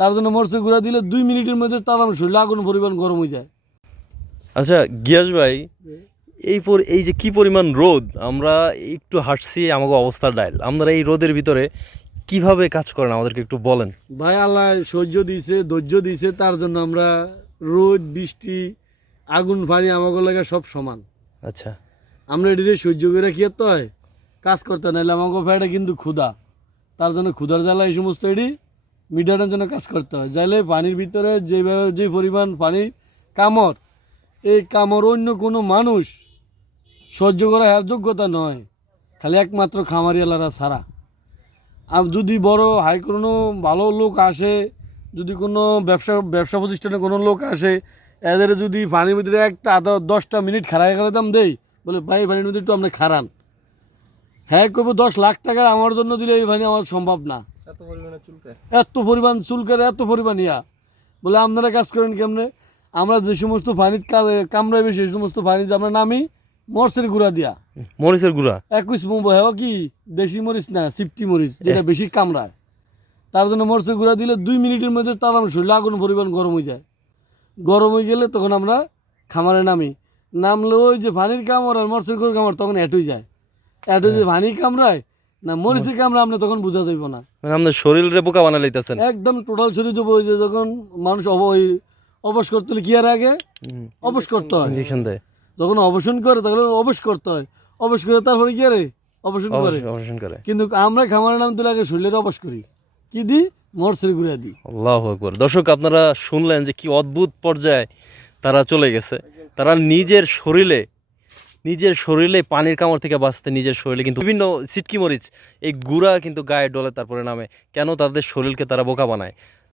তার জন্য মরচের গুঁড়া দিলে 2 মিনিটের মধ্যে তার শরীরে আগুন পরিমাণ গরম হয়ে যায়। আচ্ছা গিয়াস ভাই, এই যে কি পরিমাণ রোদ, আমরা একটু হাঁটছি, আমাকে অবস্থা ডাইল, আপনারা এই রোদের ভিতরে কিভাবে কাজ করেন আমাদেরকে একটু বলেন। ভাই আল্লাহ সহ্য দিয়েছে, ধৈর্য দিয়েছে, তার জন্য আমরা রোদ বৃষ্টি আগুন পানি আমাকে লাগে সব সমান। আচ্ছা, আমরা এটিতে সহ্য করে কি করতে হয়, কাজ করতে, নাহলে আমাকে পেটে কিন্তু ক্ষুধা, তার জন্য ক্ষুধার জ্বালা এই সমস্ত এটি মিটানোর জন্য কাজ করতে হয়। যাইলে পানির ভিতরে যেভাবে যে পরিমাণ পানি কামড়, এই কামড় অন্য কোনো মানুষ সহ্য করা এর যোগ্যতা নয়, খালি একমাত্র খামারিয়ালারা ছাড়া। আর যদি বড় হাই কোনো ভালো লোক আসে, যদি কোনো ব্যবসা প্রতিষ্ঠানে কোনো লোক আসে, এদের যদি পানির ভিতরে একটা 10টা মিনিট খাড়াই দাম দেই, বলে ভাই পানির ভিতরে একটু আপনি খারান, হ্যাঁ করবো 10 লাখ টাকা আমার জন্য দিলে এই পানি আমার সম্ভব না, এত পরিমাণ চুলকারে, এত পরিমাণ ইয়া। বলে আপনারা কাজ করেন কেমনে? আমরা যে সমস্ত পানির কামড়াই বেশি, সেই সমস্ত পানিতে আমরা নামি মরচের গুঁড়া দিয়া, মরিচের গুঁড়া 21 হ্যাঁ কি দেশি মরিচ না, সিফটি মরিচ, যেটা বেশি কামড়ায়, তার জন্য মরচের গুঁড়া দিলে 2 মিনিটের মধ্যে তার শরীরে আগুন পরিমাণ গরম হয়ে যায়। গরম হয়ে গেলে তখন আমরা খামারে নামলে ওই যে পানির কামড় আর মরচের গুঁড়োর কামড় তখন এট হয়ে যায়। এট যে পানি কামড়ায় না মরিচের কামড়া আমরা তখন বোঝা যাইব না, মানে আমাদের শরীরে বোকা বানা লাইতেছেন একদম টোটাল শরীর যাবো। ওই যে যখন মানুষ অবশ করতে হলে কি আর আগে অবশ করতে হয়, ইনজেকশন দেয়, যখন অবসান করে তখন অবশ করতে হয়, অবশ করে তারপরে কি আরে অবসান করে। অপারেশন করে। কিন্তু আমরা খামারের নাম দিলে আগে শরীরের অবশ করি, কি দিই, মরচের গুঁড়া দিই। আল্লাহু আকবার। দর্শক আপনারা শুনলেন যে কি অদ্ভুত পর্যায়ে তারা চলে গেছে। তারা নিজের শরীরে পানির কামড় থেকে বাঁচতে নিজের শরীরে কিন্তু বিভিন্ন সিটকি মরিচ এই গুঁড়া কিন্তু গায়ে ডলে তারপরে নামে। কেন? তাদের শরীরকে তারা বোকা বানায়।